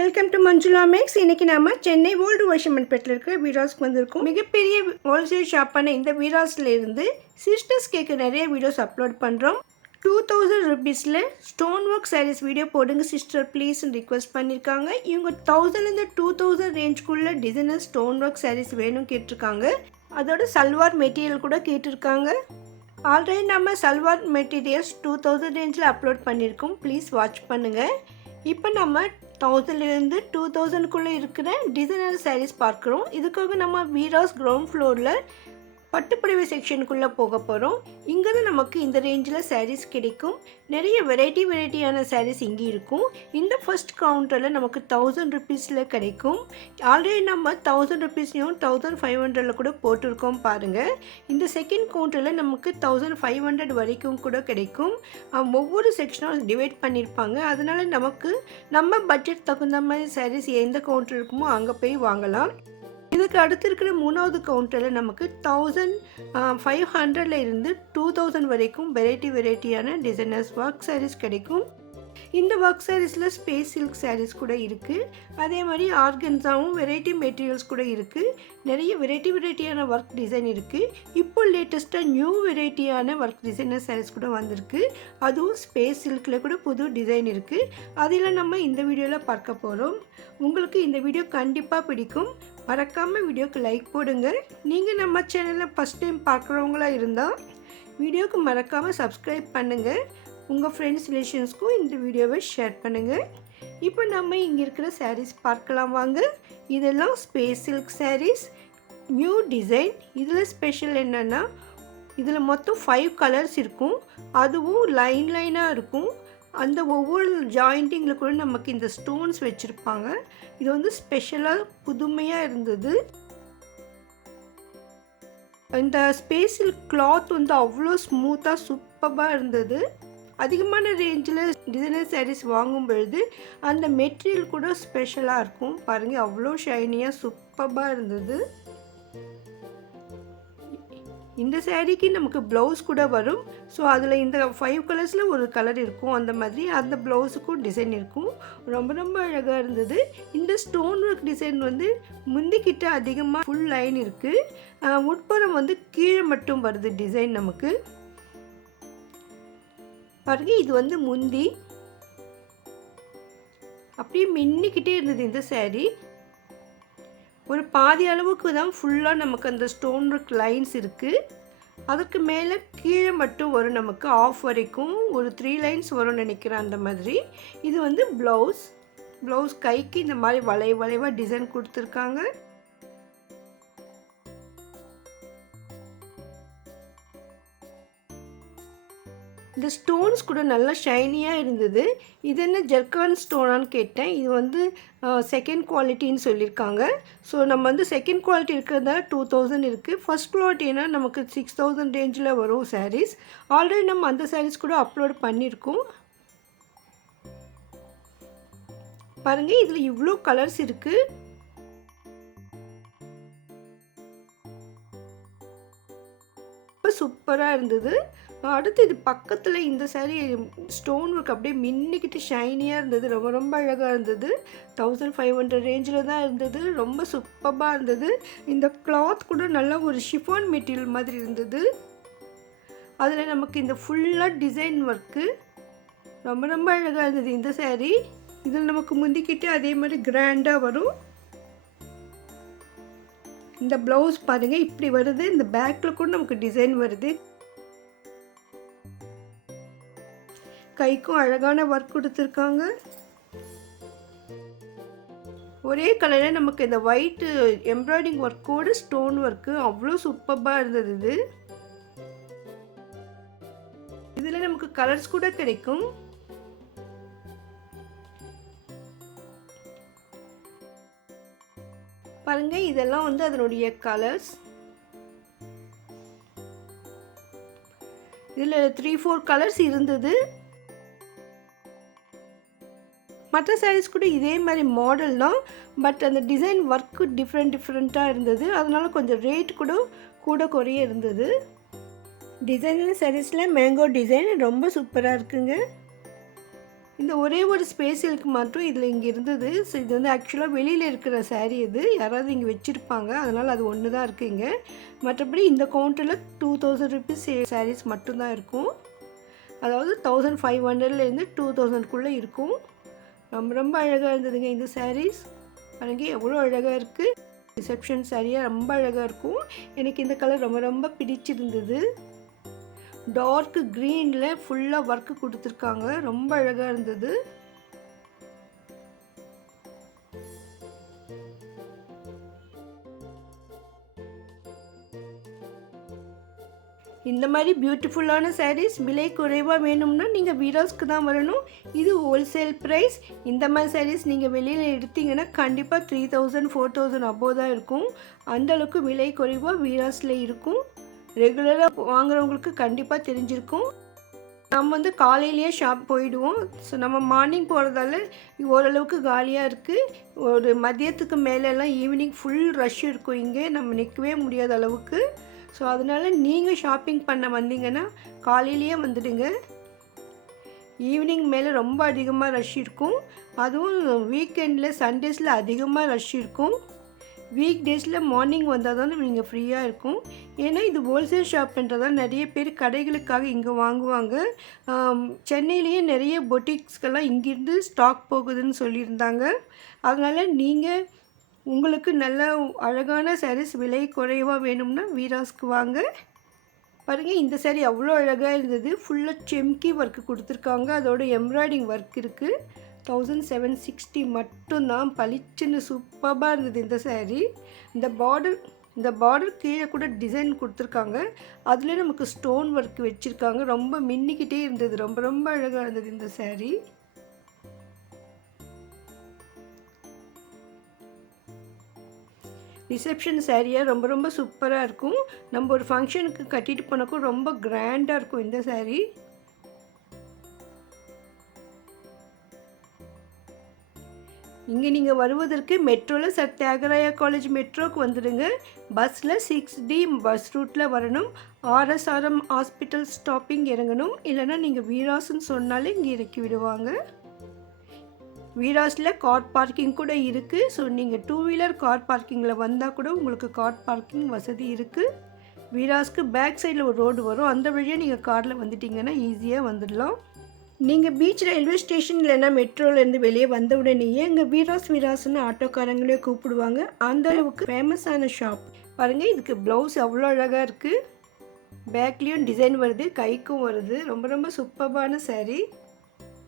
Welcome to Manjula maths. இன்றைக்கி நம்ம Chennai old வாஷிமன்பேட்டில் இருக்கிற வீராஸ்க்கு வந்திருக்கோம். மிகப்பெரிய ஹோல்சேல் ஷாப்பான இந்த வீராஸில் இருந்து சிஸ்டர்ஸ் கேட்க நிறைய வீடியோஸ் அப்லோட் பண்ணுறோம். 2000 ருபீஸில் ஸ்டோன் ஒர்க் சாரீஸ் வீடியோ போடுங்க சிஸ்டர் ப்ளீஸ்ன்னு ரிக்வெஸ்ட் பண்ணியிருக்காங்க. இவங்க 1000 2000 ரேஞ்சுக்குள்ளே டிசைனர் ஸ்டோன் ஒர்க் சாரீஸ் வேணும் கேட்டிருக்காங்க. அதோட சல்வார் மெட்டீரியல் கூட கேட்டிருக்காங்க. ஆல்ரெடி நம்ம சல்வார் மெட்டீரியல்ஸ் 2000 ரேஞ்சில் அப்லோட் பண்ணியிருக்கோம். ப்ளீஸ் வாட்ச் பண்ணுங்கள். இப்போ நம்ம 1000லேருந்து 2000க்குள்ளே இருக்கிற டிசைனர் சாரீஸ் பார்க்குறோம். இதுக்காக நம்ம வீராஸ் கிரவுண்ட் ஃப்ளோரில் பட்டுப்புடவை செக்ஷனுக்குள்ளே போக போகிறோம். இங்கே தான் நமக்கு இந்த ரேஞ்சில் சாரீஸ் கிடைக்கும். நிறைய வெரைட்டியான சாரீஸ் இங்கே இருக்கும். இந்த ஃபர்ஸ்ட் கவுண்டரில் நமக்கு 1000 ருபீஸில் கிடைக்கும். ஆல்ரெடி நம்ம 1000 ருபீஸ்லையும் 1500 கூட போட்டிருக்கோம் பாருங்கள். இந்த செகண்ட் கவுண்டரில் நமக்கு 1500 வரைக்கும் கூட கிடைக்கும். ஒவ்வொரு செக்ஷனும் டிவைட் பண்ணியிருப்பாங்க. அதனால் நமக்கு நம்ம பட்ஜெட் தகுந்த மாதிரி சாரீஸ் எந்த கவுண்டர் இருக்குமோ அங்கே போய் வாங்கலாம். இதுக்கு அடுத்து இருக்கிற மூணாவது கவுண்டரில் நமக்கு 1500 இருந்து 2000 வரைக்கும் வெரைட்டியான டிசைனர்ஸ் ஒர்க் சாரீஸ் கிடைக்கும். இந்த ஒர்க் சாரீஸில் ஸ்பேஸ் சில்க் சாரீஸ் கூட இருக்குது. அதே மாதிரி ஆர்கன்ஸாவும் வெரைட்டி மெட்டீரியல்ஸ் கூட இருக்குது. நிறைய வெரைட்டியான ஒர்க் டிசைன் இருக்குது. இப்போ லேட்டஸ்ட்டாக நியூ வெரைட்டியான ஒர்க் டிசைனர் சாரீஸ் கூட வந்திருக்கு. அதுவும் ஸ்பேஸ் சில்கில் கூட புது டிசைன் இருக்குது. அதில் நம்ம இந்த வீடியோவில் பார்க்க போகிறோம். உங்களுக்கு இந்த வீடியோ கண்டிப்பாக பிடிக்கும். மறக்காமல் வீடியோக்கு லைக் போடுங்க. நீங்கள் நம்ம சேனலில் ஃபஸ்ட் டைம் பார்க்குறவங்களா இருந்தால் வீடியோக்கு மறக்காமல் சப்ஸ்கிரைப் பண்ணுங்கள். உங்கள் ஃப்ரெண்ட்ஸ் ரிலேஷன்ஸ்க்கும் இந்த வீடியோவை ஷேர் பண்ணுங்கள். இப்போ நம்ம இங்கே இருக்கிற சாரீஸ் பார்க்கலாம் வாங்க. இதெல்லாம் space silk saris, new design. இதில் ஸ்பெஷல் என்னென்னா இதில் மொத்தம் 5 கலர்ஸ் இருக்கும். அதுவும் லைனாக இருக்கும். அந்த ஒவ்வொரு ஜாயிண்டிங்கில் கூட நமக்கு இந்த ஸ்டோன்ஸ் வச்சுருப்பாங்க. இது வந்து ஸ்பெஷலாக புதுமையாக இருந்தது. இந்த ஸ்பேஸ் சில்க் கிளாத் வந்து அவ்வளோ ஸ்மூத்தாக சூப்பராக இருந்தது. அதிகமான ரேஞ்சில் டிசைனர் சாரீஸ் வாங்கும் பொழுது அந்த மெட்டீரியல் கூட ஸ்பெஷலாக இருக்கும். பாருங்கள், அவ்வளோ ஷைனியாக சூப்பராக இருந்தது. இந்த சாரீக்கு நமக்கு ப்ளவுஸ் கூட வரும். ஸோ அதில் இந்த 5 கலர்ஸில் ஒரு கலர் இருக்கும். அந்த மாதிரி அந்த ப்ளவுஸுக்கும் டிசைன் இருக்கும். ரொம்ப அழகாக இருந்தது. இந்த ஸ்டோன் ஒர்க் டிசைன் வந்து முந்திக்கிட்ட அதிகமாக ஃபுல் லைன் இருக்குது. உட்புறம் வந்து கீழே மட்டும் வருது டிசைன் நமக்கு. பாருங்க, இது வந்து முந்தி அப்படியே மின்னிக்கிட்டே இருந்தது. இந்த சாரீ ஒரு பாதி அளவுக்கு தான் ஃபுல்லாக நமக்கு அந்த ஸ்டோன் ஒர்க் லைன்ஸ் இருக்குது. அதுக்கு மேலே கீழே மட்டும் வரும். நமக்கு ஆஃப் வரைக்கும் ஒரு 3 லைன்ஸ் வரும்னு நினைக்கிறேன். அந்த மாதிரி இது வந்து ப்ளவுஸ் கைக்கு இந்த மாதிரி வளைவாக டிசைன் கொடுத்துருக்காங்க. இந்த ஸ்டோன்ஸ் கூட நல்லா ஷைனியாக இருந்தது. இது என்ன ஜெர்கான் ஸ்டோனான்னு கேட்டேன். இது வந்து செகண்ட் குவாலிட்டின்னு சொல்லியிருக்காங்க. ஸோ நம்ம வந்து செகண்ட் குவாலிட்டி இருக்கிறதால 2000 இருக்குது. ஃபர்ஸ்ட் குவாலிட்டினா நமக்கு 6000 ரேஞ்சில் வரும் சாரீஸ். ஆல்ரெடி நம்ம அந்த சாரீஸ் கூட அப்லோட் பண்ணியிருக்கோம். பாருங்கள், இதில் இவ்வளோ கலர்ஸ் இருக்குது. ரொம்ப சூப்பராக இருந்தது. அடுத்து இது பக்கத்தில் இந்த சாரீ ஸ்டோன் ஒர்க் அப்படியே மின்னிக்கிட்டு ஷைனியாக இருந்தது. ரொம்ப அழகாக இருந்தது. 1500 ரேஞ்சில் தான் இருந்தது. ரொம்ப சூப்பராக இருந்தது. இந்த கிளாத் கூட நல்லா ஒரு ஷிஃபான் மெட்டீரியல் மாதிரி இருந்தது. அதில் நமக்கு இந்த ஃபுல்லாக டிசைன் ஒர்க்கு ரொம்ப அழகாக இருந்தது. இந்த சாரீ இதில் நமக்கு முந்திக்கிட்டு அதே மாதிரி கிராண்டாக வரும். இந்த ப்ளவுஸ் பாருங்கள் இப்படி வருது. இந்த பேக்கில் கூட நமக்கு டிசைன் வருது. கைக்கும் அழகான ஒர்க் கொடுத்துருக்காங்க. ஒரே கலரில் நமக்கு இந்த ஒயிட் எம்ப்ராய்டிங் ஒர்க்கோடு ஸ்டோன் ஒர்க்கு அவ்வளோ சூப்பராக இருந்தது. இதில் நமக்கு கலர்ஸ் கூட கிடைக்கும். பாருங்க, இதெல்லாம் வந்து அதனுடைய கலர்ஸ். இதில் 3-4 கலர்ஸ் இருந்தது. மற்ற சாரீஸ் கூட இதே மாதிரி மாடல் தான். பட் அந்த டிசைன் ஒர்க்கு டிஃப்ரெண்ட்டாக இருந்தது. அதனால கொஞ்சம் ரேட் கூட குறைய இருந்தது. டிசைனர் சாரீஸில் மேங்கோ டிசைன் ரொம்ப சூப்பராக இருக்குங்க. இந்த ஒரே ஒரு ஸ்பேஸ் சில்க் மட்டும் இதில் இங்கே இருந்தது. ஸோ இது வந்து ஆக்சுவலாக வெளியில் இருக்கிற சாரீ இது, யாராவது இங்கே வச்சுருப்பாங்க, அதனால் அது ஒன்று தான் இருக்குது இங்கே. மற்றபடி இந்த கவுண்டரில் 2000 ருபீஸ் சாரீஸ் மட்டும்தான் இருக்கும். அதாவது 1500லேருந்து 2000க்குள்ளே இருக்கும். ரொம்ப ரொம்ப அழகாக இருந்ததுங்க இந்த சாரீஸ். பாருங்க எவ்வளோ அழகாக இருக்குது. ரிசப்ஷன் சாரியாக ரொம்ப அழகாக இருக்கும். எனக்கு இந்த கலர் ரொம்ப ரொம்ப பிடிச்சிருந்தது. டார்க் க்ரீனில் ஃபுல்லாக ஒர்க்கு கொடுத்துருக்காங்க, ரொம்ப அழகாக இருந்தது. இந்த மாதிரி பியூட்டிஃபுல்லான சாரீஸ் விலை குறைவாக வேணும்னா நீங்கள் வீராஸ்க்கு தான் வரணும். இது ஹோல்சேல் ப்ரைஸ். இந்த மாதிரி சாரீஸ் நீங்கள் வெளியில் எடுத்தீங்கன்னா கண்டிப்பாக 3000 4000 அபோவ் தான் இருக்கும். அந்தளவுக்கு விலை குறைவாக வீராஸில் இருக்கும். ரெகுலராக வாங்குறவங்களுக்கு கண்டிப்பாக தெரிஞ்சிருக்கும். நம்ம வந்து காலையிலேயே ஷாப் போயிடுவோம். ஸோ நம்ம மார்னிங் போகிறதால ஓரளவுக்கு காலியாக இருக்குது. ஒரு மதியத்துக்கு மேலெல்லாம் ஈவினிங் ஃபுல் ரஷ் இருக்கும், இங்கே நம்ம நிற்கவே முடியாத அளவுக்கு. ஸோ அதனால் நீங்கள் ஷாப்பிங் பண்ண வந்தீங்கன்னா காலையிலேயே வந்துடுங்க. ஈவினிங் மேலே ரொம்ப அதிகமாக ரஷ் இருக்கும். அதுவும் வீக்கெண்டில் சண்டேஸில் அதிகமாக ரஷ் இருக்கும். வீக் டேஸில் மார்னிங் வந்தால் தான் நீங்கள் ஃப்ரீயாக இருக்கும். ஏன்னா இது ஹோல்சேல் ஷாப்ன்றதால் நிறைய பேர் கடைகளுக்காக இங்கே வாங்குவாங்க. சென்னையிலேயே நிறைய பொட்டிக்ஸ்க்கெல்லாம் இங்கேருந்து ஸ்டாக் போகுதுன்னு சொல்லியிருந்தாங்க. அதனால் நீங்கள் உங்களுக்கு நல்ல அழகான சாரீஸ் விலை குறைவாக வேணும்னா வீராஸ்க்கு வாங்க. பாருங்கள் இந்த சாரீ அவ்வளோ அழகாக இருந்தது. ஃபுல்லாக செம்கி ஒர்க்கு கொடுத்துருக்காங்க, அதோட எம்ப்ராய்டிங் ஒர்க் இருக்குது. 1760 மட்டும்தான். பளிச்சுன்னு சூப்பராக இருந்தது இந்த சாரீ. இந்த பார்டர் கீழே கூட டிசைன் கொடுத்துருக்காங்க, அதுலேயே நமக்கு ஸ்டோன் ஒர்க் வச்சுருக்காங்க. ரொம்ப மின்னிக்கிட்டே இருந்தது, ரொம்ப ரொம்ப அழகாக இருந்தது இந்த சாரீ. ரிசப்ஷன் சாரியாக ரொம்ப ரொம்ப சூப்பராக இருக்கும். நம்ம ஒரு ஃபங்க்ஷனுக்கு கட்டிட்டு போனாக்கும் ரொம்ப கிராண்டாக இருக்கும் இந்த சாரீ. இங்கே நீங்கள் வருவதற்கு மெட்ரோவில் தியாகராயா காலேஜ் மெட்ரோக்கு வந்துடுங்க. பஸ்ஸில் 6D பஸ் ரூட்டில் வரணும். ஆர்எஸ்ஆர்எம் ஹாஸ்பிட்டல் ஸ்டாப்பிங் இறங்கணும். இல்லைனா நீங்கள் வீராஸ்ன்னு சொன்னாலே இங்கே இறக்கி விடுவாங்க. வீராஸில் கார் பார்க்கிங் கூட இருக்குது. ஸோ நீங்கள் 2 வீலர் கார் பார்க்கிங்கில் வந்தால் கூட உங்களுக்கு கார் பார்க்கிங் வசதி இருக்குது. வீராஸ்க்கு பேக் சைடில் ஒரு ரோடு வரும், அந்த வழியாக நீங்கள் காரில் வந்துட்டிங்கன்னா ஈஸியாக வந்துடலாம். நீங்கள் பீச் ரயில்வே ஸ்டேஷன் இல்லைன்னா மெட்ரோலேருந்து வெளியே வந்த உடனேயே இங்கே வீராஸ்ன்னு ஆட்டோக்காரங்களே கூப்பிடுவாங்க. அந்த அளவுக்கு ஃபேமஸான ஷாப். பாருங்கள் இதுக்கு ப்ளவுஸ் அவ்வளோ அழகாக இருக்குது. பேக்லேயும் டிசைன் வருது, கைக்கும் வருது. ரொம்ப ரொம்ப சூப்பரான சாரீ.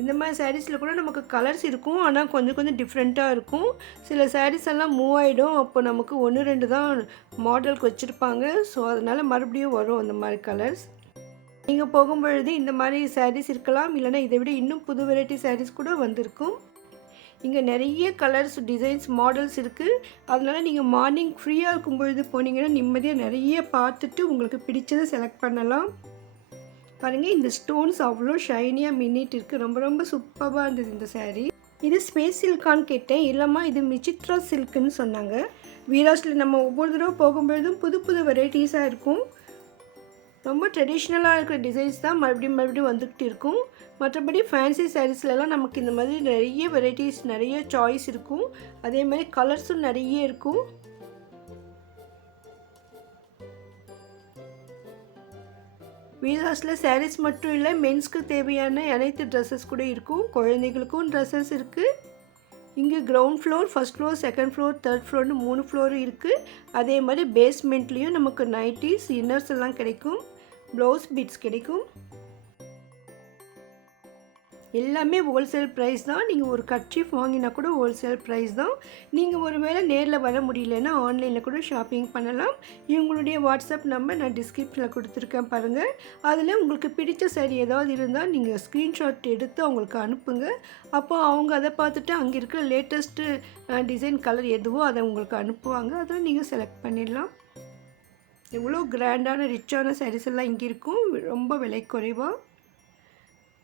இந்த மாதிரி சாரீஸில் கூட நமக்கு கலர்ஸ் இருக்கும், ஆனால் கொஞ்சம் டிஃப்ரெண்ட்டாக இருக்கும். சில சாரீஸ் எல்லாம் மூவ் ஆகிடும், அப்போ நமக்கு 1-2 தான் மாடலுக்கு வச்சுருப்பாங்க. ஸோ அதனால் மறுபடியும் வரும் அந்த மாதிரி கலர்ஸ். நீங்கள் போகும்பொழுது இந்த மாதிரி சாரீஸ் இருக்கலாம், இல்லைனா இதை விட இன்னும் புது வெரைட்டி சாரீஸ் கூட வந்திருக்கும். இங்கே நிறைய கலர்ஸ், டிசைன்ஸ், மாடல்ஸ் இருக்குது. அதனால் நீங்கள் மார்னிங் ஃப்ரீயாக இருக்கும் பொழுது போனீங்கன்னா நிம்மதியாக நிறைய பார்த்துட்டு உங்களுக்கு பிடிச்சதை செலக்ட் பண்ணலாம். பாருங்கள் இந்த ஸ்டோன்ஸ் அவ்வளோ ஷைனியாக மின்னிட்டு இருக்குது. ரொம்ப ரொம்ப சூப்பராக இருந்தது இந்த சாரீ. இது ஸ்பேஸ் சில்கான்னு கேட்டேன், இல்லைம்மா இது மிச்சித்ரா சில்க்குன்னு சொன்னாங்க. வீராஸில் நம்ம ஒவ்வொரு தடவை போகும்பொழுதும் புது வெரைட்டிஸாக இருக்கும். ரொம்ப ட்ரெடிஷ்னலாக இருக்கிற டிசைன்ஸ் தான் மறுபடியும் வந்துக்கிட்டு இருக்கும். மற்றபடி ஃபேன்சி சாரீஸ்லலாம் நமக்கு இந்த மாதிரி நிறைய வெரைட்டிஸ், நிறைய சாய்ஸ் இருக்கும். அதே மாதிரி கலர்ஸும் நிறைய இருக்கும். வீராஸில் சாரீஸ் மட்டும் இல்லை, மென்ஸ்க்கு தேவையான அனைத்து ட்ரெஸ்ஸஸ் கூட இருக்கும். குழந்தைகளுக்கும் ட்ரெஸ்ஸஸ் இருக்குது. இங்கே ground floor, first floor, second floor, third ஃப்ளோர்னு 3 ஃப்ளோர் இருக்குது. அதே மாதிரி பேஸ்மெண்ட்லேயும் நமக்கு நைட்டிஸ், இன்னர்ஸ் எல்லாம் கிடைக்கும். ப்ளவுஸ் பீட்ஸ் கிடைக்கும். எல்லாமே ஹோல்சேல் ப்ரைஸ் தான். நீங்கள் ஒரு கர்ச்சீஃப் வாங்கினா கூட ஹோல்சேல் ப்ரைஸ் தான். நீங்கள் ஒரு வேளை நேரில் வர முடியலன்னா ஆன்லைனில் கூட ஷாப்பிங் பண்ணலாம். இவங்களுடைய வாட்ஸ்அப் நம்பர் நான் டிஸ்கிரிப்ஷனில் கொடுத்துருக்கேன் பாருங்கள். அதில் உங்களுக்கு பிடிச்ச சாரீ ஏதாவது இருந்தால் நீங்கள் ஸ்க்ரீன்ஷாட் எடுத்து அவங்களுக்கு அனுப்புங்க. அப்போ அவங்க அதை பார்த்துட்டு அங்கே இருக்கிற லேட்டஸ்ட்டு டிசைன் கலர் எதுவோ அதை உங்களுக்கு அனுப்புவாங்க. அதில் நீங்கள் செலக்ட் பண்ணிடலாம். எவ்வளோ கிராண்டான ரிச்சான சாரீஸ் எல்லாம் இங்கே இருக்கும், ரொம்ப விலை குறைவாக.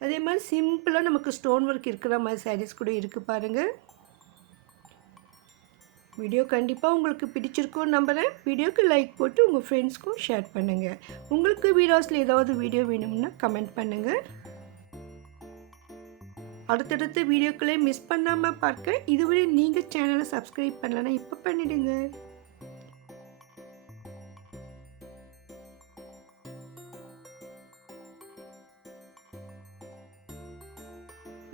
அதே மாதிரி சிம்பிளாக நமக்கு ஸ்டோன் ஒர்க் இருக்கிற மாதிரி சாரீஸ் கூட இருக்குது பாருங்கள். வீடியோ கண்டிப்பாக உங்களுக்கு பிடிச்சிருக்கும்னு நம்புகிறேன். வீடியோக்கு லைக் போட்டு உங்கள் ஃப்ரெண்ட்ஸ்க்கும் ஷேர் பண்ணுங்கள். உங்களுக்கு வீடியோஸில் ஏதாவது வீடியோ வேணும்னா கமெண்ட் பண்ணுங்கள். அடுத்தடுத்த வீடியோக்களை மிஸ் பண்ணாமல் பார்க்க இதுவரை நீங்கள் சேனலை சப்ஸ்கிரைப் பண்ணலன்னா இப்போ பண்ணிடுங்க.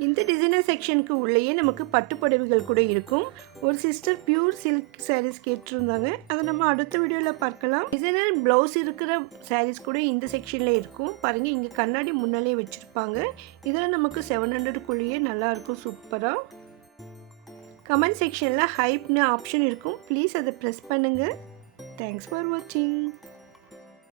இந்த டிசைனர் செக்ஷனுக்கு உள்ளேயே நமக்கு பட்டு புடவைகள் கூட இருக்கும். ஒரு சிஸ்டர் பியூர் சில்க் சாரீஸ் கேட்டிருந்தாங்க, அதை நம்ம அடுத்த வீடியோவில் பார்க்கலாம். டிசைனர் ப்ளவுஸ் இருக்கிற சாரீஸ் கூட இந்த செக்ஷனில் இருக்கும். பாருங்கள், இங்கே கண்ணாடி முன்னாலே வச்சுருப்பாங்க. இதில் நமக்கு 700க்குள்ளேயே நல்லாயிருக்கும், சூப்பராக. கமெண்ட் செக்ஷனில் ஹைப்னு ஆப்ஷன் இருக்கும், ப்ளீஸ் அதை ப்ரெஸ் பண்ணுங்கள். தேங்க்ஸ் ஃபார் வாட்சிங்.